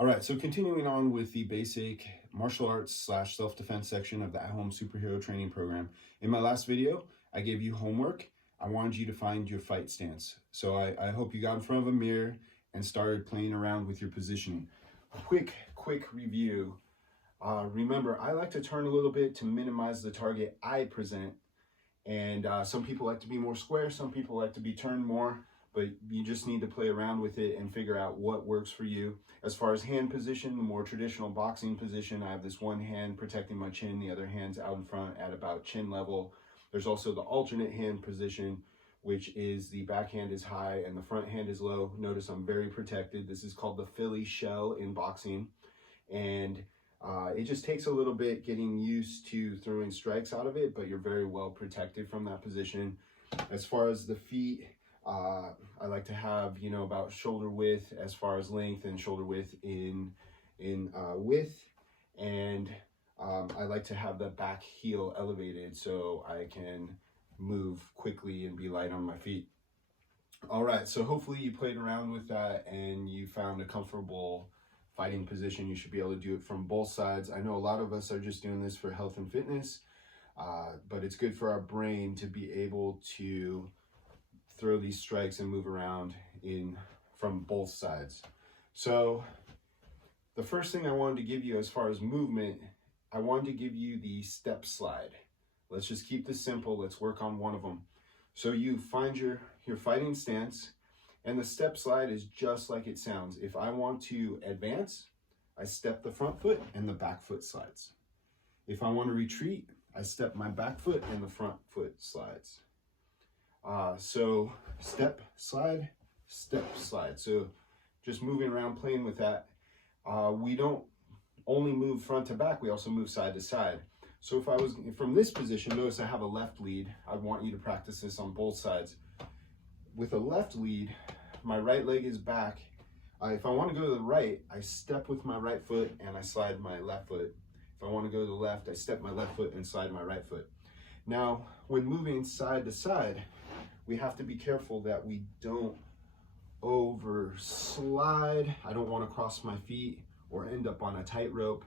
All right, so continuing on with the basic martial arts slash self-defense section of the at-home superhero training program. In my last video, I gave you homework. I wanted you to find your fight stance. So I hope you got in front of a mirror and started playing around with your positioning. Quick review. Remember, I like to turn a little bit to minimize the target I present. And some people like to be more square, some people like to be turned more, but you just need to play around with it and figure out what works for you. As far as hand position, the more traditional boxing position, I have this one hand protecting my chin, the other hand's out in front at about chin level. There's also the alternate hand position, which is the back hand is high and the front hand is low. Notice I'm very protected. This is called the Philly shell in boxing. And it just takes a little bit getting used to throwing strikes out of it, but you're very well protected from that position. As far as the feet, I like to have, about shoulder width as far as length and shoulder width in width. And I like to have the back heel elevated so I can move quickly and be light on my feet. All right, so hopefully you played around with that and you found a comfortable fighting position. You should be able to do it from both sides. I know a lot of us are just doing this for health and fitness, but it's good for our brain to be able to throw these strikes and move around from both sides. So the first thing I wanted to give you as far as movement, I wanted to give you the step slide. Let's just keep this simple. Let's work on one of them. So you find your fighting stance, and the step slide is just like it sounds. If I want to advance, I step the front foot and the back foot slides. If I want to retreat, I step my back foot and the front foot slides. So step, slide, step, slide. So just moving around, playing with that. We don't only move front to back, we also move side to side. So if I was from this position, notice I have a left lead. I want you to practice this on both sides. With a left lead, my right leg is back. If I want to go to the right, I step with my right foot and I slide my left foot. If I want to go to the left, I step my left foot and slide my right foot. Now, when moving side to side, we have to be careful that we don't over slide. I don't want to cross my feet or end up on a tightrope.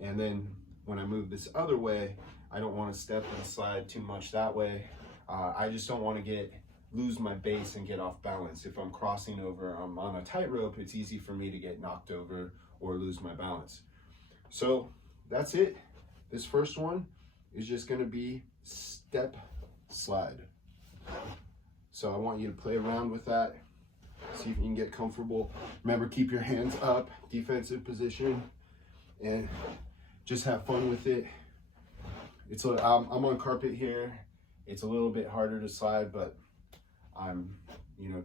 And then when I move this other way, I don't want to step and slide too much that way. I just don't want to lose my base and get off balance. If I'm crossing over, I'm on a tightrope, it's easy for me to get knocked over or lose my balance. So that's it. This first one is just going to be step, slide. So I want you to play around with that. See if you can get comfortable. Remember, keep your hands up, defensive position, and just have fun with it. I'm on carpet here. It's a little bit harder to slide, but I'm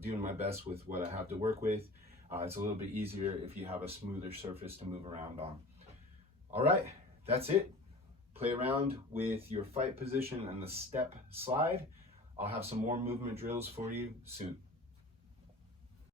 doing my best with what I have to work with. It's a little bit easier if you have a smoother surface to move around on. All right, that's it. Play around with your fight position and the step slide. I'll have some more movement drills for you soon.